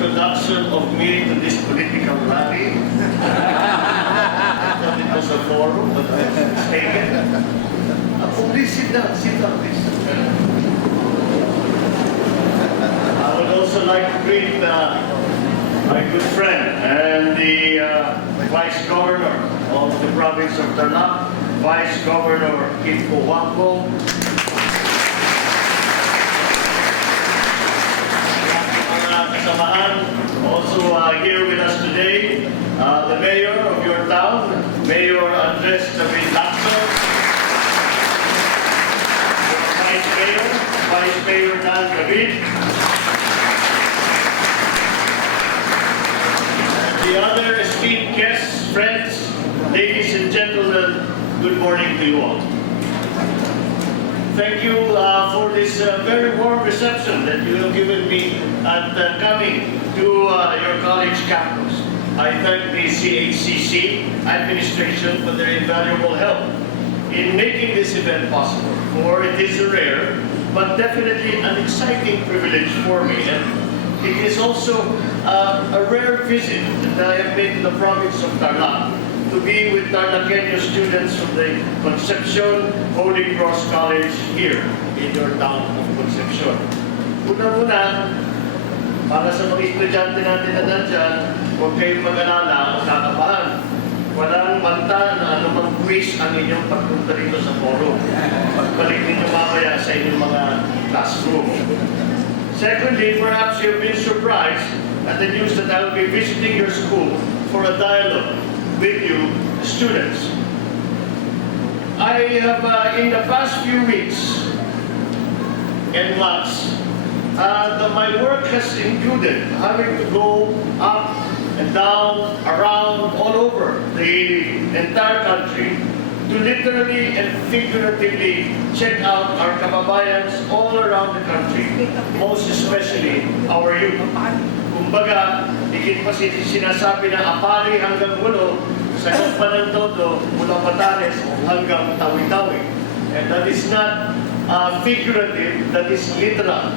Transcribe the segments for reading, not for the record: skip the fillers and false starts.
introduction of me to this political rally. I thought it was a forum, but I was mistaken. Please sit down, please. I would also like to greet my good friend and the Vice Governor of the province of Tarlac, Vice Governor Bongbong. Also here with us today, the Mayor of your town, Mayor Andres Lacson, Vice Mayor Dan David, and the other esteemed guests, friends, ladies and gentlemen, good morning to you all. Thank you for this very warm reception that you have given me at coming to your college campus. I thank the CHCC administration for their invaluable help in making this event possible, for it is a rare but definitely an exciting privilege for me. And it is also a rare visit that I have made to the province of Tarlac, to be with Tarlacenyo students from the Concepcion Holy Cross College here in your town of Concepcion. Una-una, para sa mga estudyante natin na nandyan, huwag kayong mag-alala o kakabahan. Walang banta na anumang quiz ang inyong pagpunta rito sa forum. Pagbalik ninyo mamaya sa inyong mga classroom. Secondly, perhaps you have been surprised at the news that I will be visiting your school for a dialogue with you, the students. I have, in the past few weeks and months, my work has included having to go up and down, around, all over the entire country to literally and figuratively check out our kababayans all around the country, most especially our youth. Kumbaga, higit pa sinasabi na apali hanggang ulo, sa Kampanan Todo, mula Batanes hanggang Tawi-Tawi. And that is not figurative, that is literal.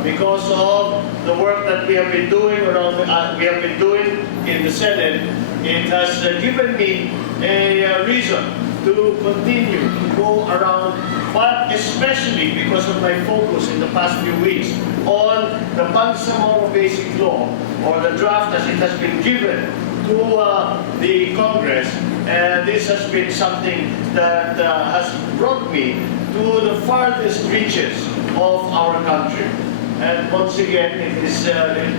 Because of the work that we have been doing in the Senate, it has given me a reason to continue to go around, but especially because of my focus in the past few weeks on the Bangsamoro Basic Law, or the draft as it has been given to the Congress. And this has been something that has brought me to the farthest reaches of our country. And once again, it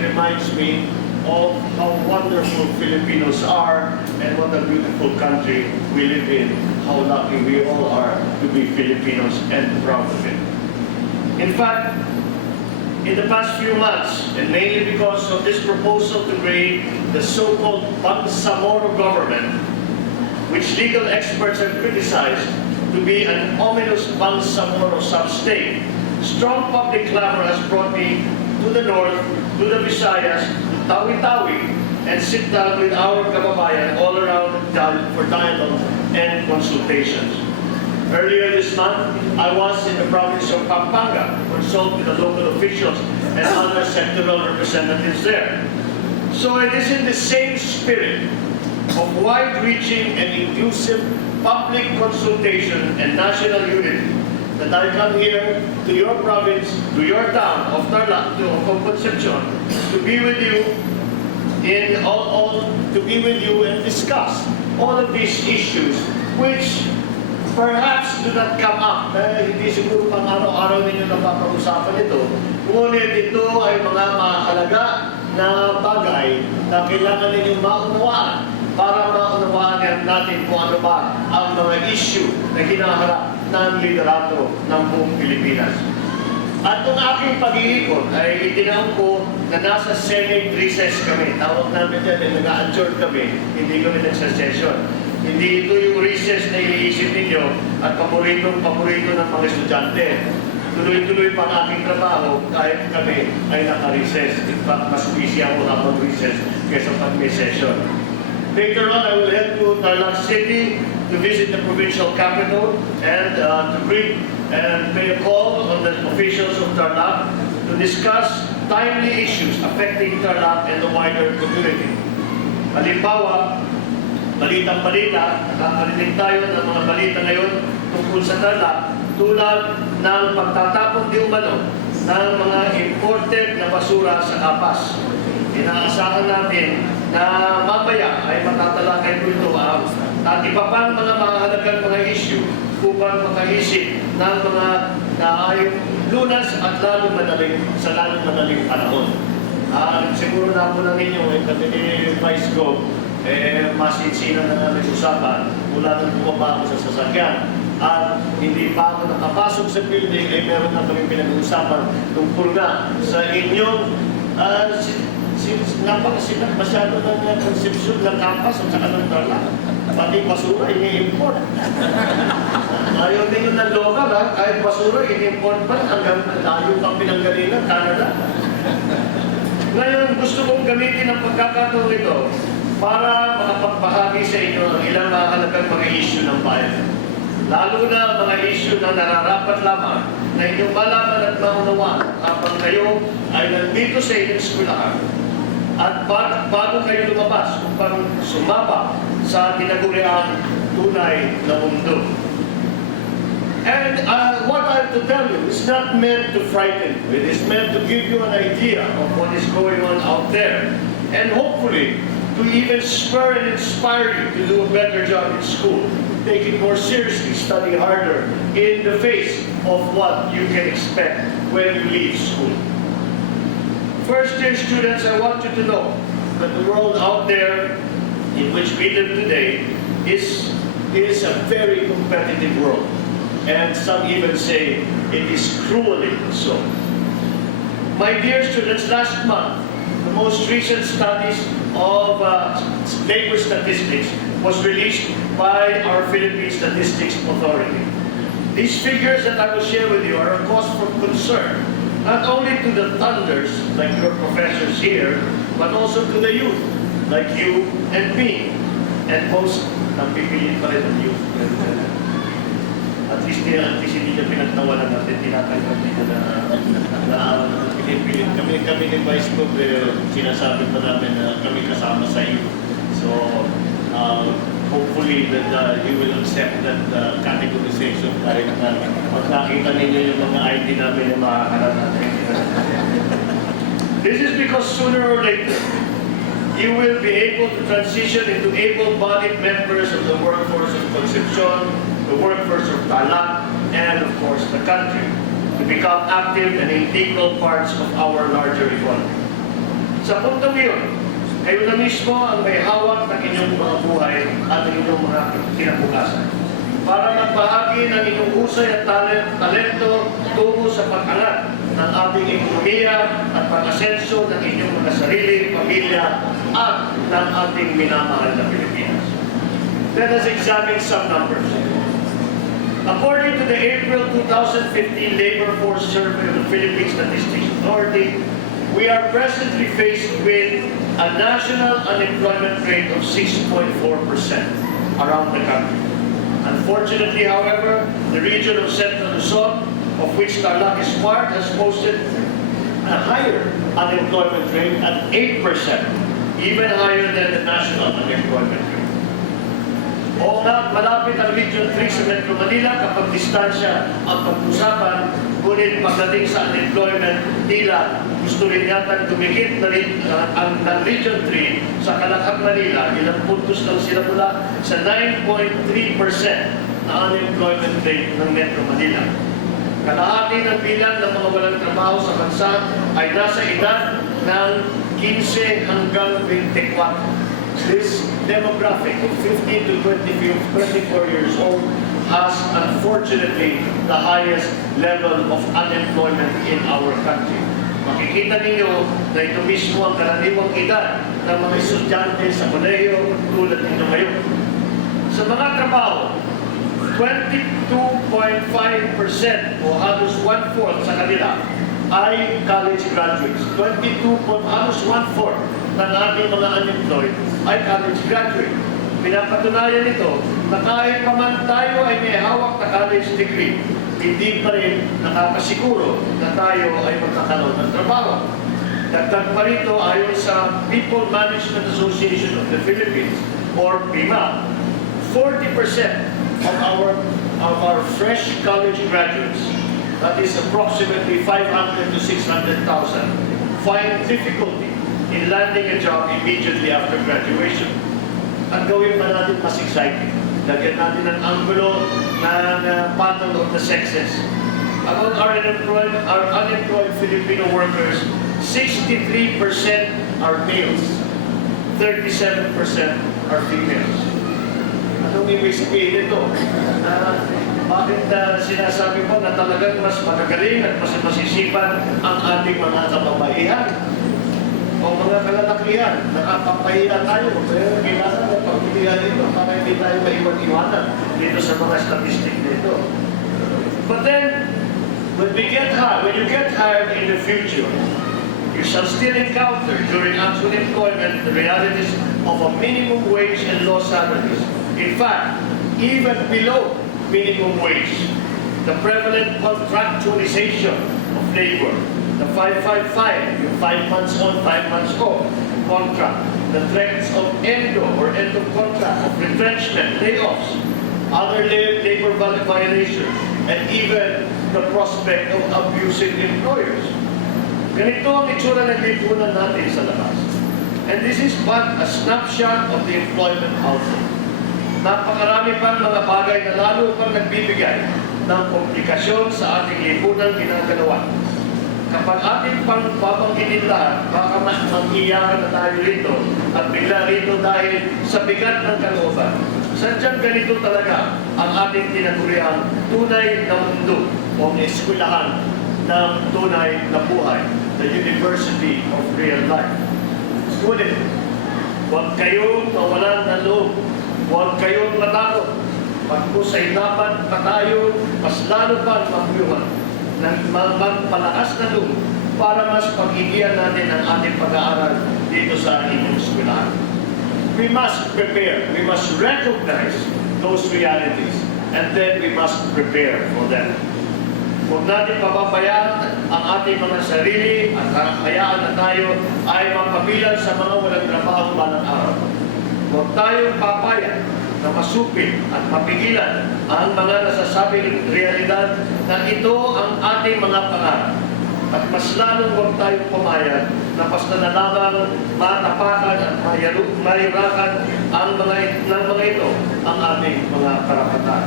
reminds me of how wonderful Filipinos are and what a beautiful country we live in, how lucky we all are to be Filipinos and proud of it. In fact, in the past few months, and mainly because of this proposal to create the so-called Bangsamoro government, which legal experts have criticized to be an ominous Bangsamoro sub-state, strong public clamor has brought me to the north, to the Visayas, to Tawi-Tawi, and sit down with our kababayan all around for dialogue and consultations. Earlier this month, I was in the province of Pampanga to consult with the local officials and other sectoral representatives there. So it is in the same spirit of wide-reaching and inclusive public consultation and national unity that I come here to your province, to your town of Tarlac, of Concepcion, to be with you and discuss all of these issues which perhaps do not come up. Hindi siguro pang araw-araw ninyo napapag-usapan ito. Ngunit ito ay mga mahalaga na bagay na kailangan ninyong maunawaan para maunawaan natin kung ano ba ang mga issue na hinaharap ng liderato ng buong Pilipinas. At nung aking pag-iikot ay itinaon ko na nasa Senate recess kami. Tawag namin yan, nag-adjourn kami, hindi kami nagsa-session. Hindi ito yung recess na iniisip ninyo at paborito ng mga estudyante. Tuloy-tuloy pa ang aking trabaho kahit kami ay naka-recess. In fact, mas busy ako habang recess kaysa pag may session. Later on, I will head to Tarlac City to visit the provincial capital and to greet and pay a call on the officials of Tarlac to discuss timely issues affecting Tarlac and the wider community. Halimbawa, balitang-balita, nakakarinig tayo ng mga balita ngayon tungkol sa Tarlac, tulad ng pagtatapon di umano ng mga imported na basura sa Kapas. Inaasahan natin na mamaya ay matatalakay po ito at iba pang mga mahalagang mga issue upang makaisip ng mga naayong lunas at lalong madaling panahon. Siguro na po na ninyo, kami ni Vice Gov, masinsinan na nag-usapan mula nang bumaba ako sa sasakyan. At hindi pa ako nakapasok sa building, meron na kami pinag-uusapan tungkol nga sa inyong napakasinak masyado ng Concepcion ng campus at saka ng Tarlac. Pati basura, ini-import. Ayaw din yun ng local, kahit basura, ini-import pa hanggang layo pang pinanggalingan, Canada. Ngayon, gusto kong gamitin ang pagkakataon ito para makapagbahagi sa inyo ang ilang mahalagang mga issue ng bayan. Lalo na mga issue na nararapat lamang na inyong malaman at maunawaan habang kayo ay nandito sa inyong eskwelahan at bago kayo lumabas upang sumaba sa tinaguriang tunay na mundo. And what I have to tell you is not meant to frighten you. It is meant to give you an idea of what is going on out there and hopefully to even spur and inspire you to do a better job in school. Take it more seriously, study harder in the face of what you can expect when you leave school. First-year students, I want you to know that the world out there in which we live today is a very competitive world. And some even say it is cruelly so. My dear students, last month, the most recent studies of labor statistics was released by our Philippine Statistics Authority. These figures that I will share with you are a cause for concern, not only to the thunders, like your professors here, but also to the youth, like you and me, and most napipili pa rin ang youth. At least hindi niya pinagtawanan natin, tinatanggal niya na pinipilit. Kami ni Vice Gov, sinasabi pa namin na kami kasama sa iyo. So, hopefully that you will accept that categorization kahit na pag nakita ninyo yung mga ID namin na makakaroon natin. This is because sooner or later, you will be able to transition into able-bodied members of the workforce of Concepcion, the workforce of Tarlac, and of course the country, to become active and integral parts of our larger economy. Sa puntong iyon, kayo na mismo ang may hawak ng inyong mga buhay at ng inyong mga kinabukasan. Para magbahagi ng inyong husay at talento tungo sa pag-angat ng ating ekonomiya at pag-asenso ng inyong mga sarili, pamilya at ng ating minamahal na Pilipinas. Let us examine some numbers. According to the April 2015 Labor Force Survey of the Philippine Statistics Authority, we are presently faced with a national unemployment rate of 6.4% around the country. Unfortunately, however, the region of Central Luzon, of which Tarlac is part, has posted a higher unemployment rate at 8%, even higher than the national unemployment rate. Oo nga, malapit ang Region 3 sa Metro Manila kapag distansya ang pag-usapan, ngunit pagdating sa unemployment, tila gusto rin yata dumikit na rin ang Region 3 sa Kalakang Manila. Ilang puntos lang sila mula sa 9.3% na unemployment rate ng Metro Manila. Kalahati ng bilang ng mga walang trabaho sa bansa ay nasa edad ng 15 hanggang 24. This demographic of 15 to 24 years old has unfortunately the highest level of unemployment in our country. Makikita ninyo na ito mismo ang karaniwang edad ng mga estudyante sa kolehiyo tulad ninyo ngayon. Sa mga trabaho, 22.5% o halos 1/4 sa kanila ay college graduates. Halos 1/4 ng ating mga unemployed ay college graduate. Pinapatunayan ito na kahit pa man tayo ay may hawak na college degree, hindi pa rin nakakasiguro na tayo ay magkakaroon ng trabaho. Dagdag pa rito, ayon sa People Management Association of the Philippines, or PIMA, 40% of our fresh college graduates, that is approximately 500 to 600,000, find difficulty in landing a job immediately after graduation. Ang gawin pa natin mas exciting. Lagyan natin ang angulo ng battle of the sexes. Among our unemployed Filipino workers, 63% are males, 37% are females. Anong ibig sabihin nito? Bakit sinasabi mo na talagang mas magagaling at mas masisipan ang ating mga kababaihan o mga kalalakihan? Nakapapahiya tayo, pero kailangan na pagpilihan ito para hindi tayo maiwan-iwanan dito sa mga statistic nito. But then, when you get hired in the future, you shall still encounter during actual employment the realities of a minimum wage and low salaries. In fact, even below minimum wage, the prevalent contractualization of labor, the 555, yung 5 months on, 5 months off contract, the threats of endo or end of contract, of retrenchment, layoffs, other labor violations, and even the prospect of abusive employers. Ganito ang itsura ng lipunan natin sa labas. And this is but a snapshot of the employment outlook. Napakarami pang mga bagay na lalo pang nagbibigay ng komplikasyon sa ating lipunan ginagalawan. Kapag ating pang babanggitin lahat, baka mag-iyakan na tayo rito at bigla rito dahil sa bigat ng kalooban. Sadyang ganito talaga ang ating tinaguriang tunay na mundo o eskwelahan ng tunay na buhay, the University of Real Life. Ngunit, huwag kayong mawalan ng loob. Huwag kayong matakot. Pagkus ay dapat pa tayo mas lalo pang magpuyuhan ng magpalakas na loob para mas pag-igiyan natin ang ating pag-aaral dito sa inyong eskwelahan. We must prepare. We must recognize those realities and then we must prepare for them. Huwag natin pababayaan ang ating mga sarili at hayaan na tayo ay mapabilang sa mga walang trabaho balang araw. Huwag tayong papayag na masupil at mapigilan ang mga nasasabing realidad na ito ang ating mga pangarap. At mas lalong huwag tayong pumayag na basta na lamang matapakan at mayurakan ng mga ito ang ating mga karapatan.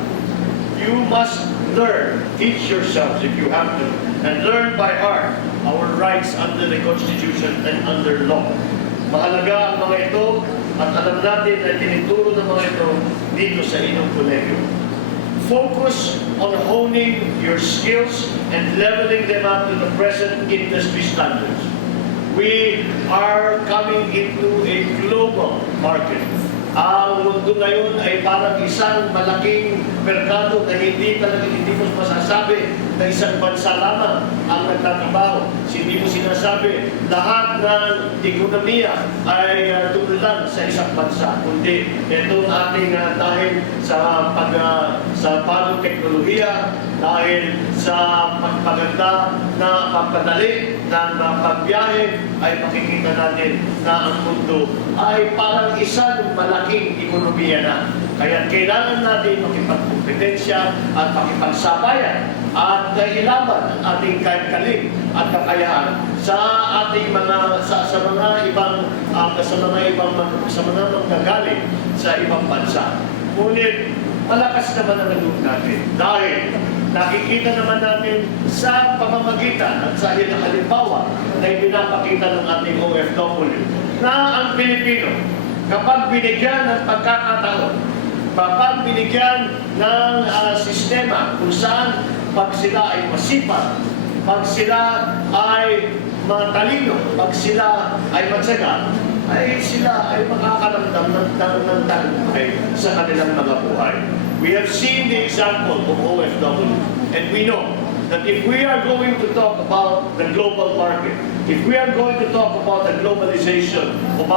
You must learn, teach yourselves if you have to, and learn by heart our rights under the Constitution and under law. Mahalaga ang mga ito at alam natin na tinituro ng mga ito dito sa inyong kolegyo. Focus on honing your skills and leveling them up to the present industry standards. We are coming into a global market. Ang mundo ngayon ay parang isang malaking merkado na hindi mo masasabi na isang bansa lamang ang nagtatrabaho. Hindi mo sinasabi lahat ng ekonomiya ay tumulan sa isang bansa. Kundi itong ating dahil sa bagong teknolohiya, dahil sa pagpaganda na pagpadali ng pagbiyahe, ay makikita natin na ang mundo ay parang isang malaking ekonomiya na. Kaya kailangan natin makipagkompetensya at makipagsabayan at ilaban ang ating kaling at kakayahan sa ating mga sa mga manggagaling sa ibang bansa. Ngunit malakas naman ang loob natin dahil nakikita naman natin sa pamamagitan at sa halimbawa na ipinapakita ng ating OFW na ang Pilipino, kapag binigyan ng pagkakataon, kapag binigyan ng sistema kung saan pag sila ay masipag, pag sila ay matalino, pag sila ay matyaga, ay sila ay makakaramdam ng tagumpay sa kanilang mga buhay. We have seen the example of OFW, and we know that if we are going to talk about the global market, if we are going to talk about the globalization of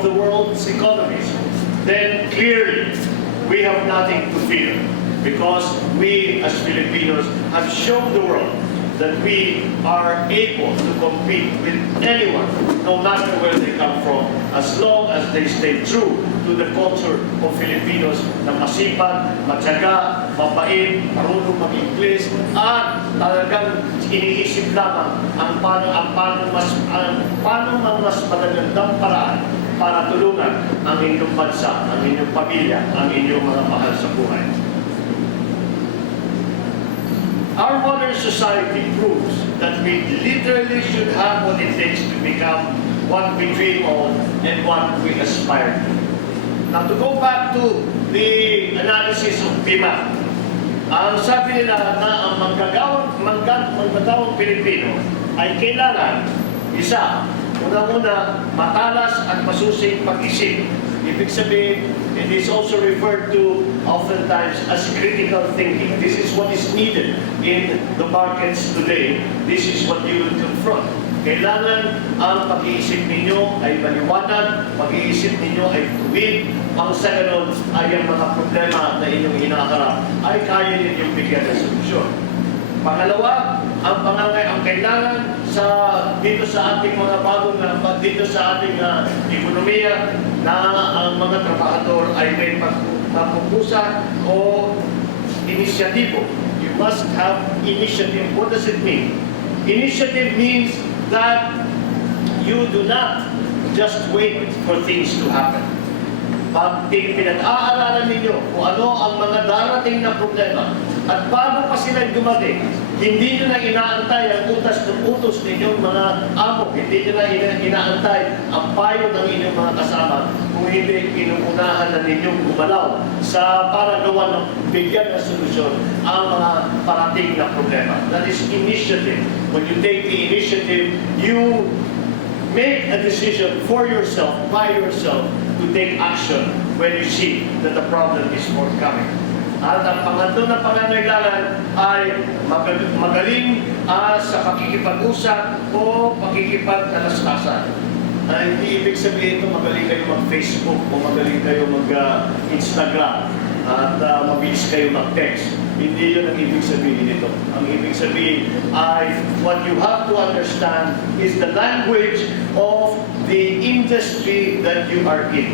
the world's economies, then clearly we have nothing to fear because we as Filipinos have shown the world that we are able to compete with anyone, no matter where they come from, as long as they stay true to the culture of Filipinos na masipag, matyaga, mabait, marunong mag-Ingles, at talagang iniisip lamang ang paano mas magandang paraan para tulungan ang inyong bansa, ang inyong pamilya, ang inyong mga mahal sa buhay. Our modern society proves that we literally should have what it takes to become what we dream of and what we aspire to. Now, to go back to the analysis of PIMA, ang sabi nila na ang manggagawang Pilipino ay kailangan isa, unang-una, matalas at masusing pag-isip. Ibig sabihin, it is also referred to oftentimes as critical thinking. This is what is needed in the markets today. This is what you will confront. Kailangan ang pag-iisip ninyo ay maliwanag, pag-iisip ninyo ay tuwid, ang sa ganun ay ang mga problema na inyong hinaharap ay kaya ninyong bigyan ng solusyon. Pangalawa, ang kailangan dito sa ating mga dito sa ating ekonomiya na ang mga trabahador ay may pagpupusa o inisyatibo. You must have initiative. What does it mean? Initiative means that you do not just wait for things to happen. Pag pinag-aaralan ninyo kung ano ang mga darating na problema at bago pa sila dumating, hindi nyo na inaantay ang utos ninyong mga amo, hindi nyo na inaantay ang payo ng inyong mga kasama, kung hindi inuunahan na ninyong gumalaw para gawa ng bigyan ng solusyon ang mga parating na problema. That is initiative. When you take the initiative, you make a decision for yourself, by yourself, to take action when you see that the problem is forthcoming. At ang pangatlo na pangangailangan ay magaling sa pakikipag-usap o pakikipag-alastasan. Hindi ibig sabihin ito magaling kayo mag-Facebook o magaling kayo mag-Instagram at mabilis kayo mag-text. Hindi yun ang ibig sabihin nito. Ang ibig sabihin ay what you have to understand is the language of the industry that you are in.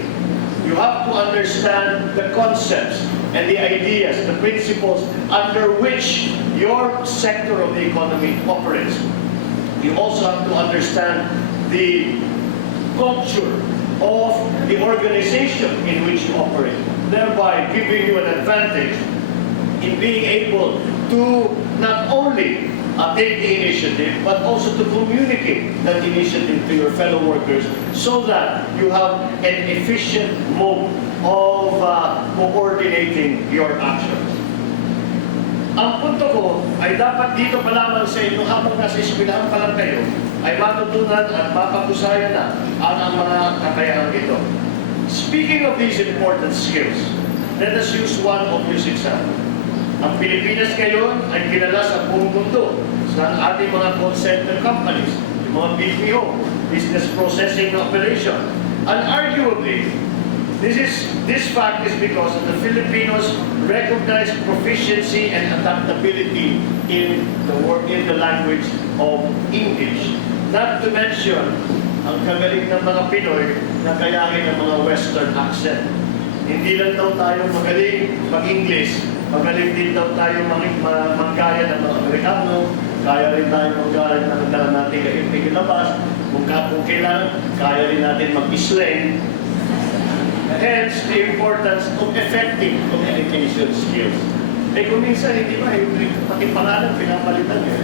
You have to understand the concepts and the ideas, the principles under which your sector of the economy operates. You also have to understand the culture of the organization in which you operate, thereby giving you an advantage in being able to not only take the initiative, but also to communicate that initiative to your fellow workers so that you have an efficient mode of coordinating your actions. Ang punto ko ay dapat dito pa lamang sa inyo habang nasa eskwelahan pa lang kayo ay matutunan at mapag-usayan na ang mga kakayahan ito. Speaking of these important skills, let us use one obvious example. Ang Pilipinas ngayon ay kilala sa buong mundo sa ating mga call center companies, yung mga BPO, Business Processing Operation. And arguably, this fact is because the Filipinos recognize proficiency and adaptability in the language of English. Not to mention, ang kagaling ng mga Pinoy na kayahin ng mga Western accent. Hindi lang daw tayo magaling mag-English, magaling din daw tayo manggaya ng mga Amerikano, kaya rin tayo manggaya ng natin kayo labas, kung kailangan, kaya rin natin mag-slang. Hence, the importance of effective communication skills. Kung minsan, hindi ba, pati pangalan, pinapalitan eh.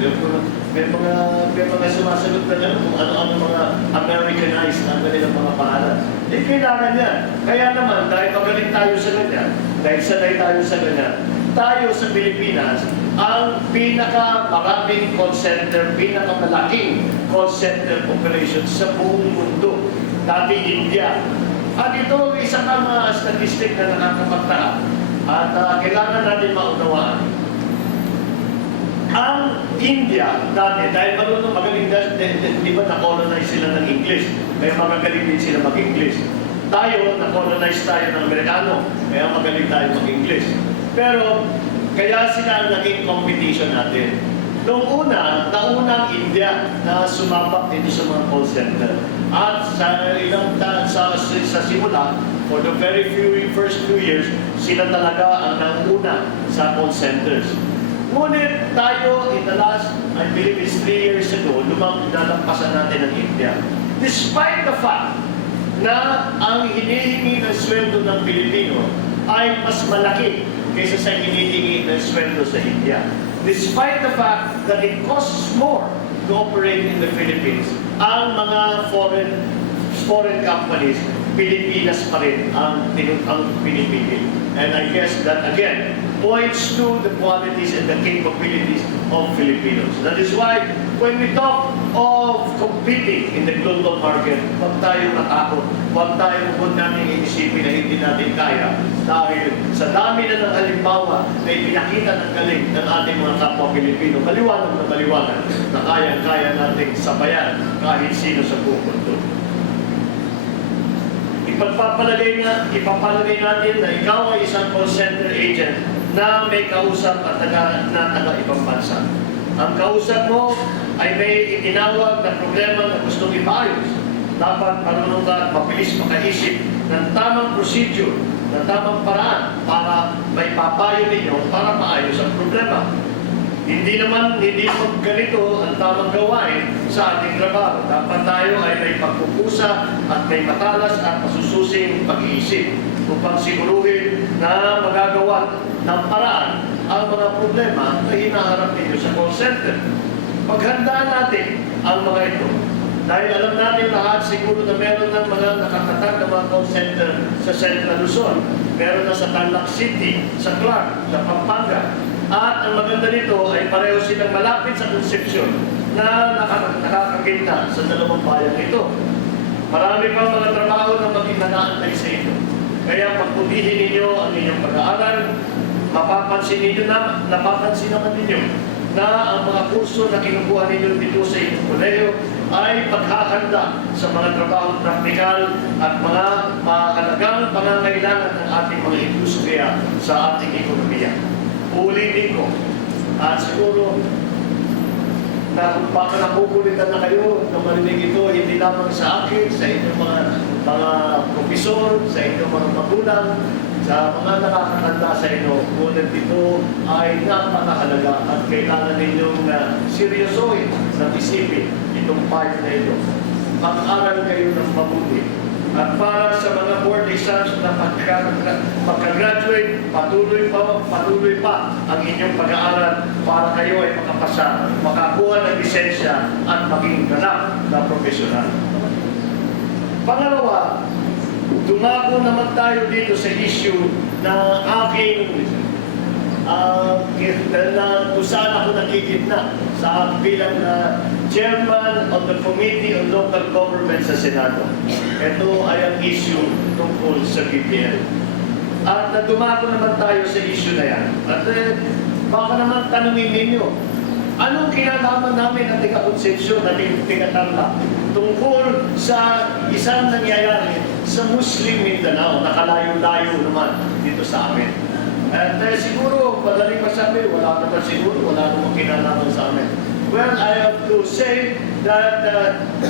May mga sumasagot na dyan kung ano-ano mga Americanized na kanilang mga pangalan. Kailangan yan. Kaya naman, dahil magaling tayo sa ganyan, dahil sanay tayo sa ganyan, tayo sa Pilipinas, ang pinaka-maraming call center, pinaka-malaking call center operation sa buong mundo. Dati India. At ito, isang mga statistic na nakakapagtaka. At kailangan natin maunawaan. Ang India, dati, dahil marunong magaling di ba na-colonize sila ng English, kaya magagaling din sila mag-English. Tayo, na-colonize tayo ng Amerikano, kaya magaling tayo mag-English. Pero, kaya sila ang naging competition natin. Noong naunang India na sumapak dito sa mga call center. At sa simula, for the very first few years, sila talaga ang nauna sa call centers. Ngunit tayo, in the last, I believe it's 3 years ago, nalampasan natin ang India. Despite the fact na ang hinihingi ng sweldo ng Pilipino ay mas malaki kaysa sa hinihingi ng sweldo sa India. Despite the fact that it costs more to operate in the Philippines, ang mga foreign companies, Pilipinas pa rin ang pinipili. And I guess that again points to the qualities and the capabilities of Filipinos. That is why when we talk of competing in the global market, huwag tayo matakot, huwag natin iisipin na hindi natin kaya. Dahil sa dami na ng halimbawa na ipinakita ng galing ng ating mga kapwa Pilipino, maliwanag na kaya natin sabayan kahit sino sa buong mundo. Ipapalagay natin na ikaw ay isang call center agent na may kausap at taga-ibang bansa. Ang kausap mo ay may itinawag na problema na gustong ipaayos. Dapat marunong ka at mabilis makaisip ng tamang procedure, ng tamang paraan para may papayo ninyo para maayos ang problema. Hindi naman ganito ang tamang gawain sa ating trabaho. Dapat tayo ay may pagpupusa at may matalas at masususing pag-iisip upang siguruhin na magagawa ng paraan ang mga problema na hinaharap ninyo sa call center. Paghandaan natin ang mga ito. Dahil alam natin lahat siguro na meron ng mga nakatatag na mga call center sa Central Luzon. Meron na sa Tarlac City, sa Clark, sa Pampanga. At ang maganda nito ay pareho silang malapit sa Concepcion na nakakakita sa dalawang bayan ito. Marami pang mga trabaho na mag-inaantay sa ito. Kaya pagputihin ninyo ang inyong pag-aaral, napapansin naman ninyo na ang mga kurso na kinukuha ninyo dito sa inyong kolehiyo ay paghahanda sa mga trabaho praktikal at mga mahalagang pangangailangan ng ating mga industriya sa ating ekonomiya. Uulitin ko, at siguro na baka napupulitan na kayo na marinig ito hindi lamang sa akin, sa inyong mga profesor, sa inyong mga magulang, sa mga nakakatanda sa inyo, ngunit ito ay napakahalaga at kailangan ninyong seryosohin na isipin itong part na ito. Mag-aral kayo ng mabuti. At para sa mga board exams na pagka-graduate, patuloy pa ang inyong pag-aaral para kayo ay makapasa, makakuha ng lisensya at maging ganap na profesional. Pangalawa, dumako naman tayo dito sa issue na aking kung saan ako nakikitna sa bilang chairman of the Committee on Local Government sa Senado. Ito ay ang issue tungkol sa BPL. At dumako naman tayo sa issue na yan. At baka naman tanungin ninyo, anong kinalaman namin at Concepcion at Tarlac tungkol sa isang nangyayari sa Muslim Mindanao, nakalayo-layo naman dito sa amin. At siguro, madaling masabi, wala namang kinalaman sa amin. Well, I have to say that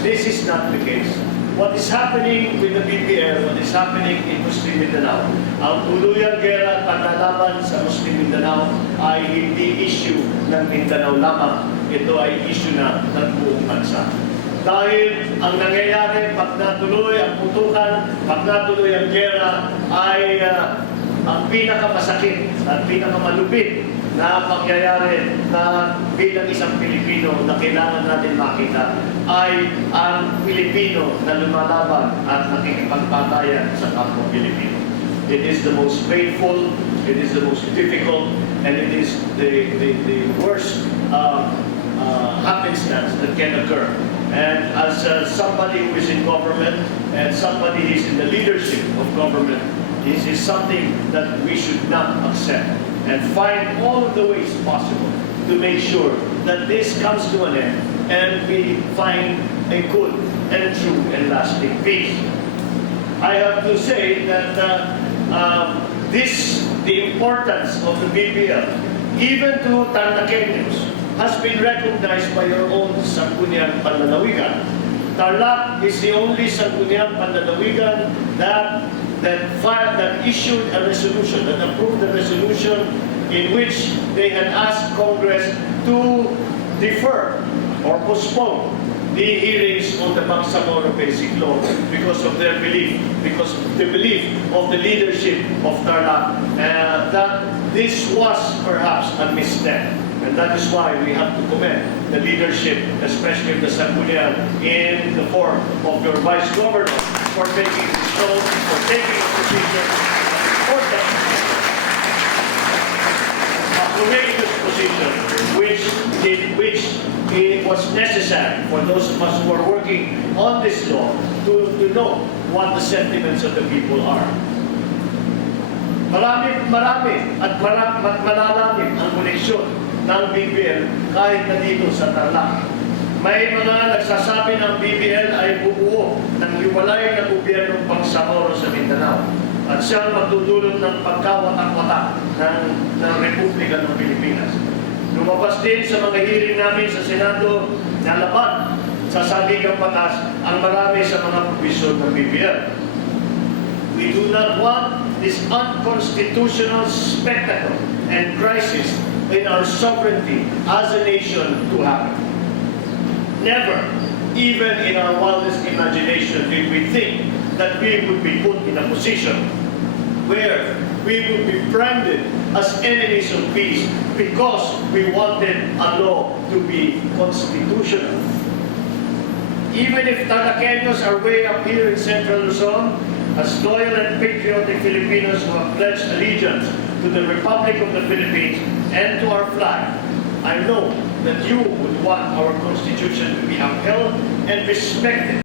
this is not the case. What is happening with the BPL, what is happening in Muslim Mindanao, ang tuluyang gera at paglalaban sa Muslim Mindanao ay hindi issue ng Mindanao lamang. Ito ay issue na ng buong bansa. Dahil ang nangyayari, pag natuloy ang putukan, pag natuloy ang gera, ay ang pinakamasakit at pinakamalupit na pangyayari na bilang isang Pilipino na kailangan natin makita ay ang Pilipino na lumalaban at nakikipagpatayan sa kapwa Pilipino. It is the most painful, it is the most difficult, and it is the worst happenstance that can occur. And as somebody who is in government and somebody who is in the leadership of government, this is something that we should not accept and find all of the ways possible to make sure that this comes to an end and we find a good and true and lasting peace. I have to say that the importance of the BPL, even to Tarlaceños, has been recognized by your own Sangguniang Panlalawigan. Tarlac is the only Sangguniang Panlalawigan that issued a resolution, that approved a resolution in which they had asked Congress to defer or postpone the hearings on the Bangsamoro Basic Law because of their belief, because of the belief of the leadership of Tarlac, that this was perhaps a misstep. And that is why we have to commend the leadership, especially of the Sangguniang, in the form of your Vice Governor, for taking this note, for taking a position, important, a courageous position, which it was necessary for those of us who are working on this law to know what the sentiments of the people are. Marami at malalalim ang koneksyon ng BBL kahit na dito sa Tarlac. May mga nagsasabi ng BBL ay bubuo ng hiwalay na gobyernong Bangsamoro sa Mindanao at siyang magdudulot ng pagkawatak-watak ng Republika ng Pilipinas. Lumabas din sa mga hearing namin sa Senado na laban sa saligang batas ang marami sa mga provision ng BBL. We do not want this unconstitutional spectacle and crisis in our sovereignty as a nation to happen. Never, even in our wildest imagination, did we think that we would be put in a position where we would be branded as enemies of peace because we wanted a law to be constitutional. Even if Tarlaceños are way up here in Central Luzon, as loyal and patriotic Filipinos who have pledged allegiance to the Republic of the Philippines and to our flag, I know that you would want our Constitution to be upheld and respected.